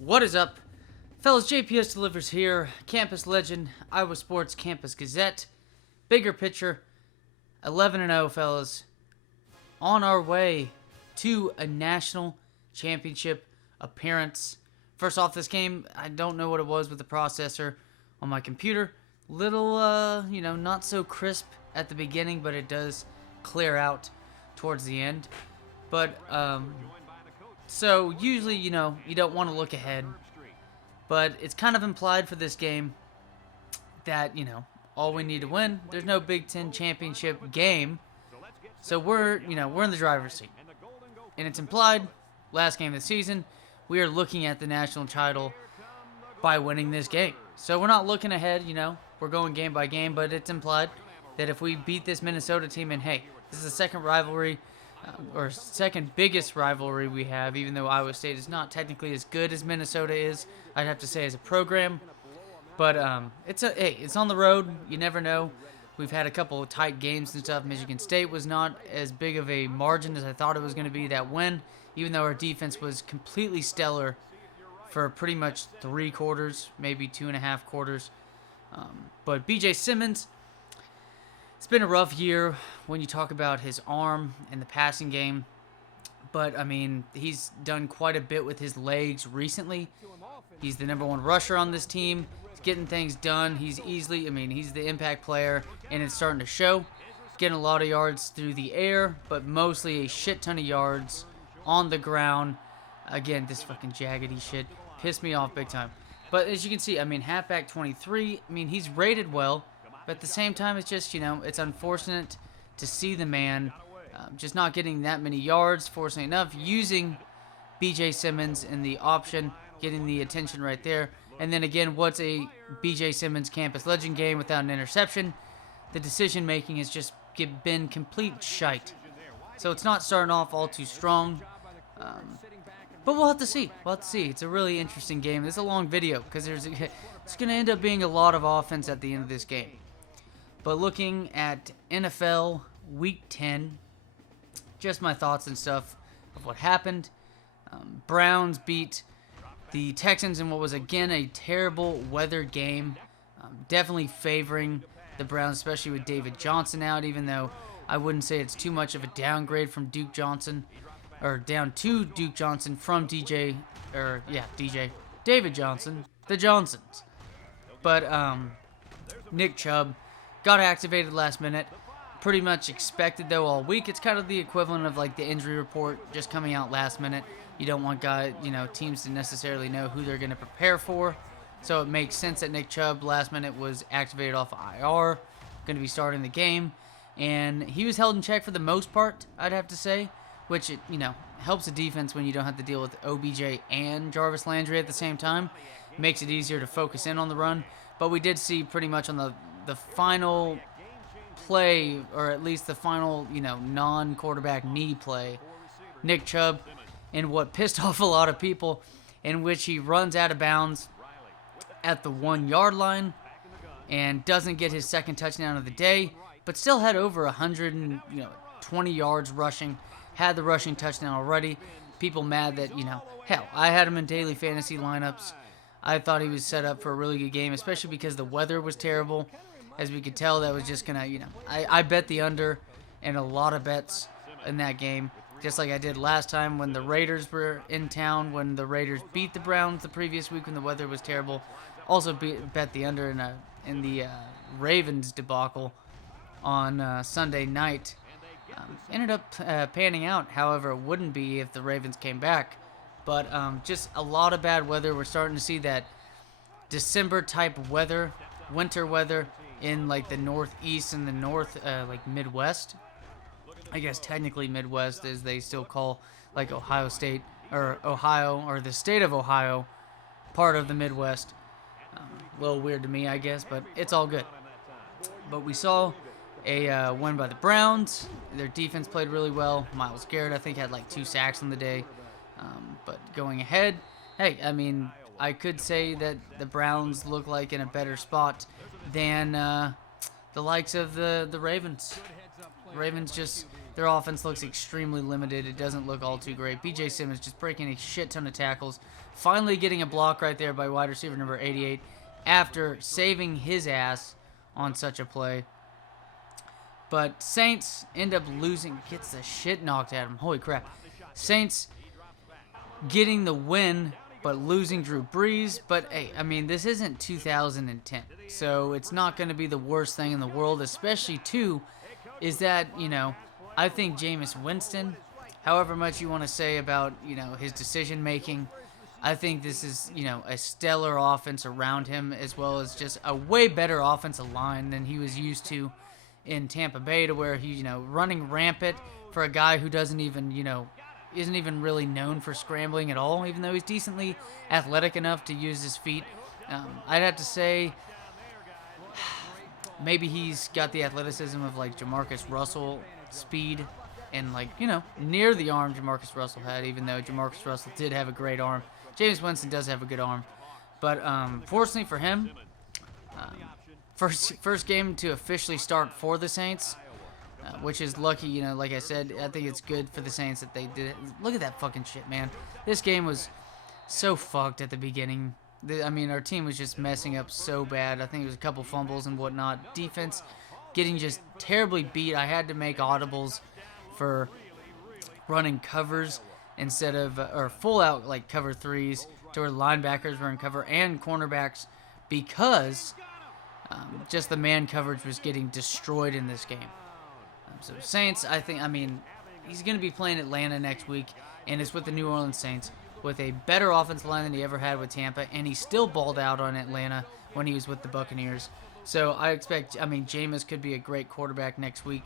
What is up? Fellas, JPS delivers here. Campus Legend, Iowa Sports Campus Gazette. Bigger picture, 11-0, fellas. On our way to a national championship appearance. First off, this game, I don't know what it was with the processor on my computer. Little, not so crisp at the beginning, but it does clear out towards the end. But, so usually, you don't want to look ahead. But it's kind of implied for this game that, all we need to win. There's no Big Ten championship game. So we're in the driver's seat. And it's implied, last game of the season, we are looking at the national title by winning this game. So we're not looking ahead, we're going game by game, but it's implied that if we beat this Minnesota team, and hey, this is the second rivalry, or second biggest rivalry we have, even though Iowa State is not technically as good as Minnesota is, I'd have to say, as a program. But it's on the road. You never know. We've had a couple of tight games and stuff. Michigan State was not as big of a margin as I thought it was going to be, that win, even though our defense was completely stellar for pretty much 3 quarters, maybe 2.5 quarters. But B.J. Simmons, it's been a rough year when you talk about his arm and the passing game. But, he's done quite a bit with his legs recently. He's the number 1 rusher on this team. He's getting things done. He's he's the impact player, and it's starting to show. Getting a lot of yards through the air, but mostly a shit ton of yards on the ground. Again, this fucking jaggedy shit pissed me off big time. But as you can see, halfback 23, he's rated well. But at the same time, it's just, it's unfortunate to see the man just not getting that many yards, fortunately enough, using B.J. Simmons in the option, getting the attention right there. And then again, what's a B.J. Simmons Campus Legend game without an interception? The decision-making has just been complete shite. So it's not starting off all too strong. But we'll have to see. It's a really interesting game. It's a long video because it's going to end up being a lot of offense at the end of this game. But looking at NFL Week 10, just my thoughts and stuff of what happened. Browns beat the Texans in what was, again, a terrible weather game. Definitely favoring the Browns, especially with David Johnson out, even though I wouldn't say it's too much of a downgrade from Duke Johnson, or down to Duke Johnson from David Johnson, the Johnsons. But Nick Chubb got activated last minute. Pretty much expected, though, all week. It's kind of the equivalent of like the injury report just coming out last minute. You don't want teams to necessarily know who they're going to prepare for. So it makes sense that Nick Chubb last minute was activated off IR, going to be starting the game. And he was held in check for the most part, I'd have to say, which, helps the defense when you don't have to deal with OBJ and Jarvis Landry at the same time. Makes it easier to focus in on the run. But we did see pretty much on the final play, or at least the final, non-quarterback knee play, Nick Chubb, in what pissed off a lot of people, in which he runs out of bounds at the 1-yard line and doesn't get his second touchdown of the day, but still had over 120 yards rushing, had the rushing touchdown already. People mad that, hell, I had him in daily fantasy lineups. I thought he was set up for a really good game, especially because the weather was terrible. As we could tell, that was just going to, I bet the under and a lot of bets in that game, just like I did last time when the Raiders were in town, when the Raiders beat the Browns the previous week when the weather was terrible. Also bet the under in the Ravens debacle on Sunday night. Ended up panning out, however, it wouldn't be if the Ravens came back. But just a lot of bad weather. We're starting to see that December-type weather, winter weather, in like the Northeast and the North, Midwest. I guess technically Midwest, as they still call like Ohio State, or Ohio, or the state of Ohio, part of the Midwest. A little weird to me, I guess, but it's all good. But we saw a win by the Browns. Their defense played really well. Myles Garrett, I think, had like 2 sacks on the day. But going ahead, hey, I could say that the Browns look like in a better spot than the likes of the Ravens. Ravens Their offense looks extremely limited. It doesn't look all too great. B.J. Simmons just breaking a shit ton of tackles. Finally getting a block right there by wide receiver number 88 after saving his ass on such a play. But Saints end up losing. Gets the shit knocked out of him. Holy crap. Saints getting the win, but losing Drew Brees. But, hey, I mean, this isn't 2010. So it's not going to be the worst thing in the world, especially, too, is that, you know, I think Jameis Winston, however much you want to say about, you know, his decision-making, I think this is, you know, a stellar offense around him, as well as just a way better offensive line than he was used to in Tampa Bay, to where he's, you know, running rampant for a guy who doesn't even, you know, isn't even really known for scrambling at all, even though he's decently athletic enough to use his feet. I'd have to say maybe he's got the athleticism of, like, Jamarcus Russell speed and, like, you know, near the arm Jamarcus Russell had, even though Jamarcus Russell did have a great arm. Jameis Winston does have a good arm. But fortunately for him, first game to officially start for the Saints, which is lucky, you know, like I said. I think it's good for the Saints that they did it. Look at that fucking shit, man. This game was so fucked at the beginning. I mean, our team was just messing up so bad. I think it was a couple fumbles and whatnot. Defense getting just terribly beat. I had to make audibles for running covers instead of, or full out, like, cover threes, to where linebackers were in cover and cornerbacks, because just the man coverage was getting destroyed in this game. So Saints, I mean, he's going to be playing Atlanta next week, and it's with the New Orleans Saints, with a better offensive line than he ever had with Tampa, and he still balled out on Atlanta when he was with the Buccaneers. So I expect, I mean, Jameis could be a great quarterback next week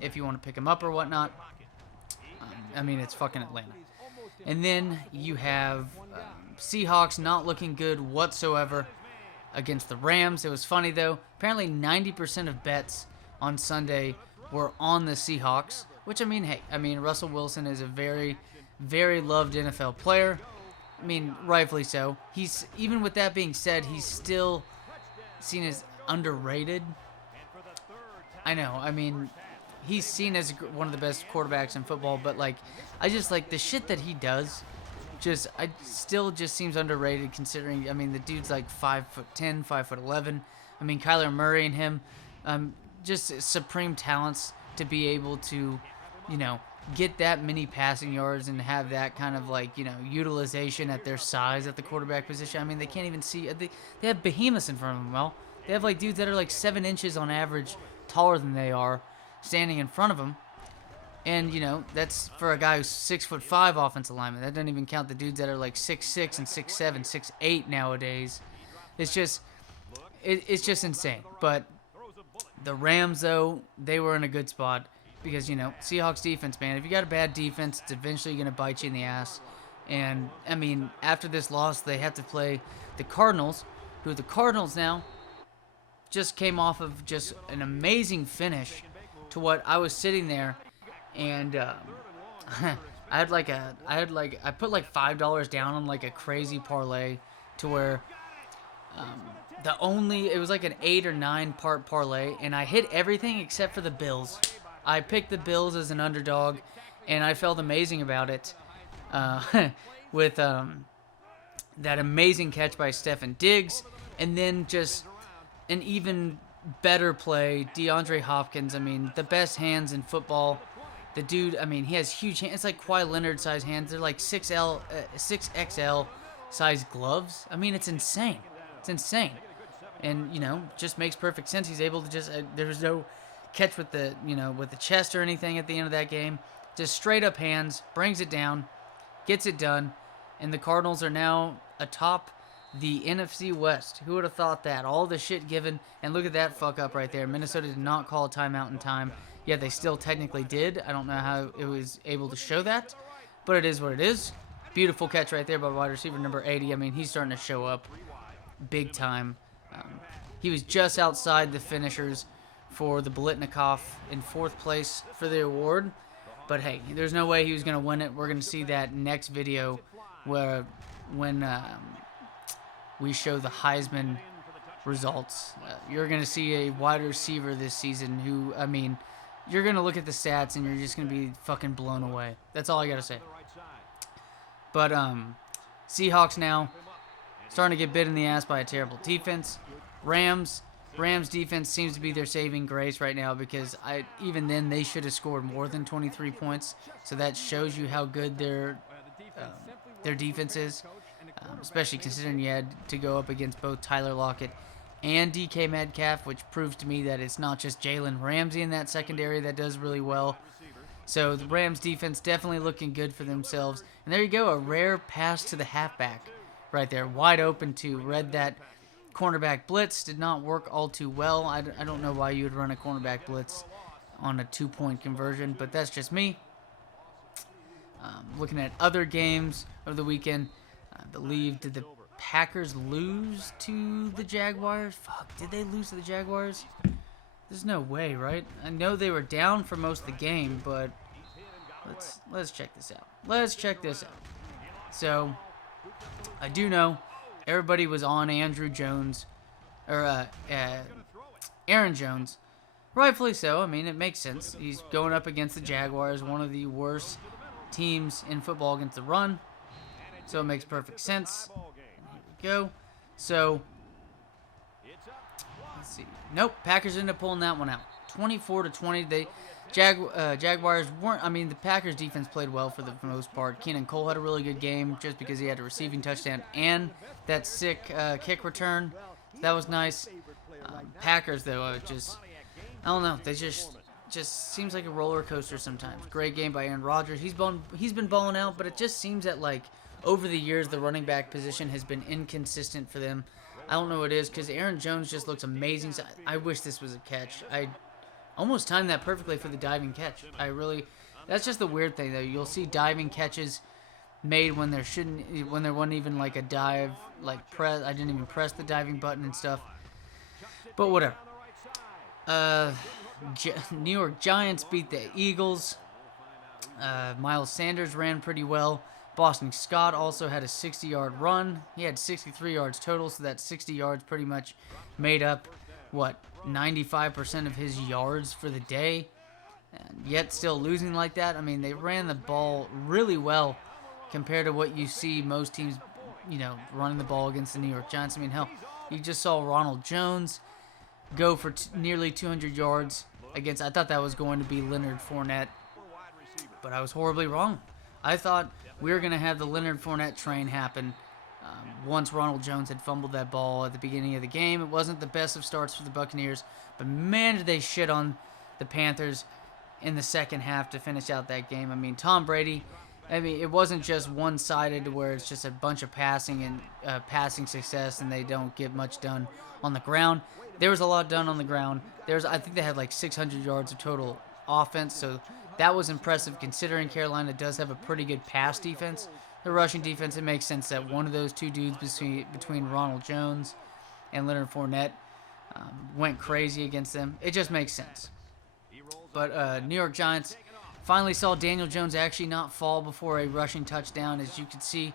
if you want to pick him up or whatnot. I mean, it's fucking Atlanta. And then you have Seahawks not looking good whatsoever against the Rams. It was funny, though. Apparently 90% of bets on Sunday were on the Seahawks, which, I mean, hey, I mean, Russell Wilson is a very, very loved NFL player. I mean, rightfully so. He's, even with that being said, he's still seen as underrated. I know, I mean, he's seen as one of the best quarterbacks in football, but, like, I just, like, the shit that he does, still seems underrated, considering, I mean, the dude's like 5'10", 5'11". I mean, Kyler Murray and him, just supreme talents to be able to, you know, get that many passing yards and have that kind of, like, you know, utilization at their size at the quarterback position. I mean, they can't even see, they have behemoths in front of them. Well, they have, like, dudes that are like 7 inches on average taller than they are standing in front of them. And, you know, that's for a guy who's 6'5" offensive lineman. That doesn't even count the dudes that are like 6'6" and 6'7", 6'8" nowadays. It's just insane. But the Rams, though, they were in a good spot because, you know, Seahawks defense, man, if you got a bad defense, it's eventually going to bite you in the ass. And, I mean, after this loss, they have to play the Cardinals, who the Cardinals now just came off of just an amazing finish to what I was sitting there. And I put like $5 down on like a crazy parlay to where it was like an 8 or 9 part parlay, and I hit everything except for the Bills. I picked the Bills as an underdog, and I felt amazing about it with that amazing catch by Stefon Diggs, and then just an even better play, DeAndre Hopkins. I mean, the best hands in football. The dude, I mean, he has huge hands. It's like Kawhi Leonard size hands. They're like 6XL size gloves. I mean, it's insane. It's insane. And, you know, just makes perfect sense. He's able to just, there was no catch with the, you know, with the chest or anything at the end of that game. Just straight up hands, brings it down, gets it done. And the Cardinals are now atop the NFC West. Who would have thought that? All the shit given. And look at that fuck up right there. Minnesota did not call a timeout in time. Yeah, they still technically did. I don't know how it was able to show that, but it is what it is. Beautiful catch right there by wide receiver number 80. I mean, he's starting to show up big time. He was just outside the finishers for the Blitnikoff in 4th place for the award. But hey, there's no way he was going to win it. We're going to see that next video when we show the Heisman results. You're going to see a wide receiver this season who, I mean, you're going to look at the stats and you're just going to be fucking blown away. That's all I got to say. But Seahawks now starting to get bit in the ass by a terrible defense. Rams defense seems to be their saving grace right now, because even then they should have scored more than 23 points. So that shows you how good their defense is, especially considering you had to go up against both Tyler Lockett and DK Metcalf, which proves to me that it's not just Jalen Ramsey in that secondary that does really well. So the Rams defense definitely looking good for themselves. And there you go, a rare pass to the halfback right there, wide open to read that cornerback blitz. Did not work all too well. I don't know why you would run a cornerback blitz on a 2-point conversion, but that's just me. Looking at other games of the weekend, I believe, did the Packers lose to the Jaguars? Fuck, did they lose to the Jaguars? There's no way, right? I know they were down for most of the game, but let's check this out. Let's check this out. So, I do know everybody was on Aaron Jones. Rightfully so. I mean, it makes sense. He's going up against the Jaguars, one of the worst teams in football against the run. So it makes perfect sense. And here we go. So, let's see. Nope, Packers ended up pulling that one out. 24-20. Jaguars weren't, the Packers defense played well for the most part. Keenan Cole had a really good game just because he had a receiving touchdown and that sick kick return. That was nice. Packers, though, I don't know. They just seems like a roller coaster sometimes. Great game by Aaron Rodgers. He's been balling out, but it just seems that, like, over the years, the running back position has been inconsistent for them. I don't know what it is, because Aaron Jones just looks amazing. So I wish this was a catch. I almost timed that perfectly for the diving catch. That's just the weird thing, though. You'll see diving catches made when there wasn't even like a dive, like I didn't even press the diving button and stuff. But whatever. New York Giants beat the Eagles. Miles Sanders ran pretty well. Boston Scott also had a 60-yard run. He had 63 yards total, so that 60 yards pretty much made up, 95% of his yards for the day. And yet still losing like that. I mean, they ran the ball really well compared to what you see most teams, running the ball against the New York Giants. I mean, hell, you just saw Ronald Jones go for nearly 200 yards against, I thought that was going to be Leonard Fournette, but I was horribly wrong. I thought we were going to have the Leonard Fournette train happen once Ronald Jones had fumbled that ball at the beginning of the game. It wasn't the best of starts for the Buccaneers, but man, did they shit on the Panthers in the second half to finish out that game. I mean, Tom Brady, it wasn't just one-sided where it's just a bunch of passing and passing success and they don't get much done on the ground. There was a lot done on the ground. I think they had like 600 yards of total offense, so that was impressive considering Carolina does have a pretty good pass defense. The rushing defense, it makes sense that one of those two dudes between Ronald Jones and Leonard Fournette went crazy against them. It just makes sense. But New York Giants finally saw Daniel Jones actually not fall before a rushing touchdown. As you could see,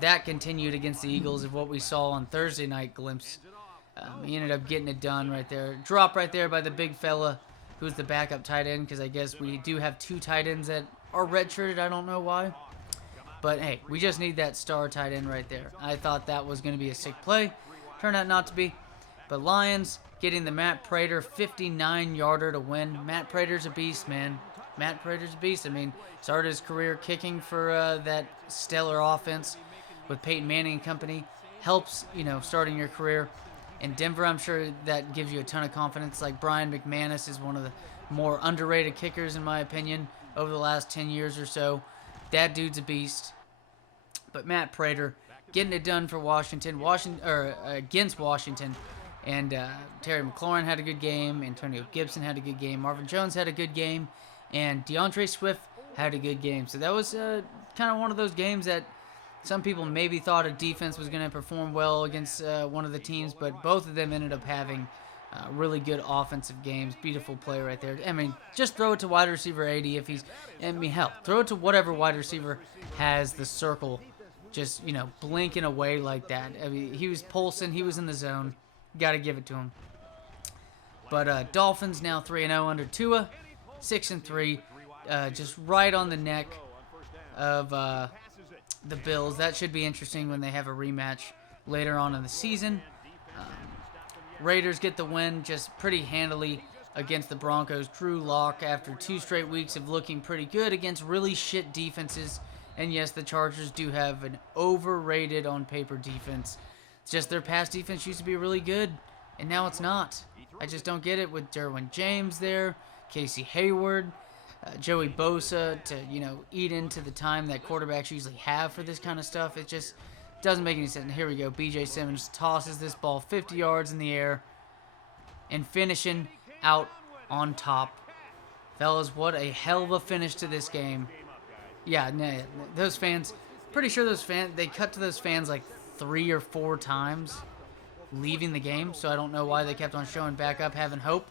that continued against the Eagles of what we saw on Thursday night glimpse. He ended up getting it done right there. Drop right there by the big fella who's the backup tight end, because I guess we do have two tight ends that are redshirted. I don't know why. But, hey, we just need that star tight end right there. I thought that was going to be a sick play. Turned out not to be. But Lions getting the Matt Prater 59-yarder to win. Matt Prater's a beast, man. Matt Prater's a beast. I mean, started his career kicking for that stellar offense with Peyton Manning and company. Helps, starting your career in Denver. I'm sure that gives you a ton of confidence. Like Brian McManus is one of the more underrated kickers, in my opinion, over the last 10 years or so. That dude's a beast. But Matt Prater getting it done for Washington against Washington. And Terry McLaurin had a good game. Antonio Gibson had a good game. Marvin Jones had a good game. And DeAndre Swift had a good game. So that was kind of one of those games that some people maybe thought a defense was going to perform well against one of the teams. But both of them ended up having really good offensive games. Beautiful play right there. I mean, just throw it to wide receiver 80 if he's... hell, throw it to whatever wide receiver has the circle just, blinking away like that. I mean, he was pulsing. He was in the zone. Got to give it to him. But Dolphins now 3-0 under Tua. 6-3, just right on the neck of the Bills. That should be interesting when they have a rematch later on in the season. Raiders get the win just pretty handily against the Broncos. Drew Lock, after 2 straight weeks of looking pretty good against really shit defenses. And yes, the Chargers do have an overrated on paper defense. It's just their pass defense used to be really good, and now it's not. I just don't get it with Derwin James there, Casey Hayward, Joey Bosa to, eat into the time that quarterbacks usually have for this kind of stuff. It just doesn't make any sense. And here we go. B.J. Simmons tosses this ball 50 yards in the air and finishing out on top. Fellas, what a hell of a finish to this game. Yeah, those fans, pretty sure they cut to those fans like 3 or 4 times leaving the game, so I don't know why they kept on showing back up, having hope.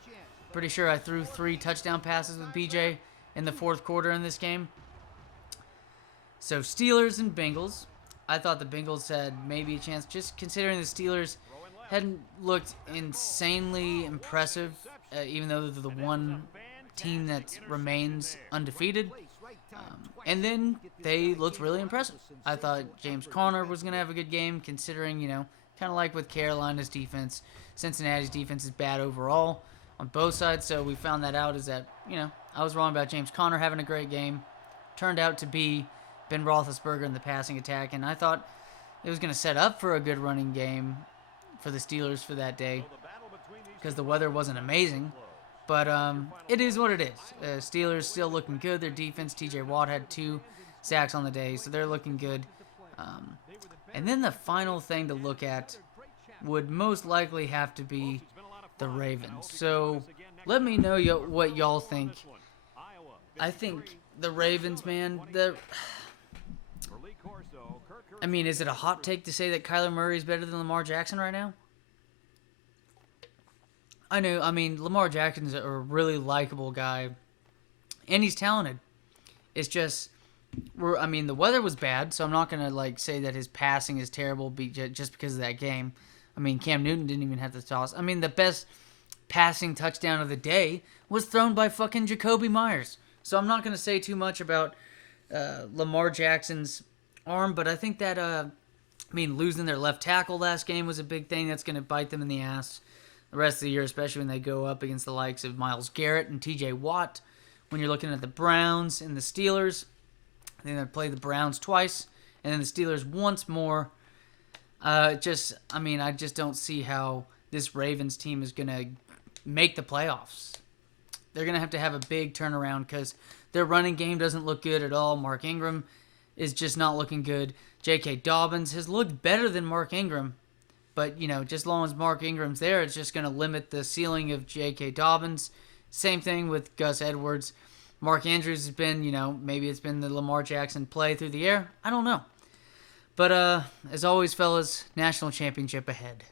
Pretty sure I threw 3 touchdown passes with BJ in the 4th quarter in this game. So Steelers and Bengals. I thought the Bengals had maybe a chance, just considering the Steelers hadn't looked insanely impressive, even though they're the one team that remains undefeated. And then they looked really impressive. I thought James Conner was going to have a good game, considering, kind of like with Carolina's defense, Cincinnati's defense is bad overall on both sides. So we found that out is that, I was wrong about James Conner having a great game. Turned out to be Ben Roethlisberger in the passing attack, and I thought it was going to set up for a good running game for the Steelers for that day because the weather wasn't amazing. But it is what it is. Steelers still looking good. Their defense, T.J. Watt had 2 sacks on the day, so they're looking good. And then the final thing to look at would most likely have to be the Ravens. So let me know what y'all think. I think the Ravens, man, is it a hot take to say that Kyler Murray is better than Lamar Jackson right now? I know, Lamar Jackson's a really likable guy, and he's talented. It's just, the weather was bad, so I'm not going to, say that his passing is terrible just because of that game. Cam Newton didn't even have to toss. The best passing touchdown of the day was thrown by fucking Jacoby Myers. So I'm not going to say too much about Lamar Jackson's arm, but I think that, losing their left tackle last game was a big thing that's going to bite them in the ass the rest of the year, especially when they go up against the likes of Myles Garrett and T.J. Watt. When you're looking at the Browns and the Steelers, they're going to play the Browns twice, and then the Steelers once more. I just don't see how this Ravens team is going to make the playoffs. They're going to have a big turnaround because their running game doesn't look good at all. Mark Ingram is just not looking good. J.K. Dobbins has looked better than Mark Ingram. But, just as long as Mark Ingram's there, it's just going to limit the ceiling of J.K. Dobbins. Same thing with Gus Edwards. Mark Andrews has been, maybe it's been the Lamar Jackson play through the air. I don't know. But as always, fellas, national championship ahead.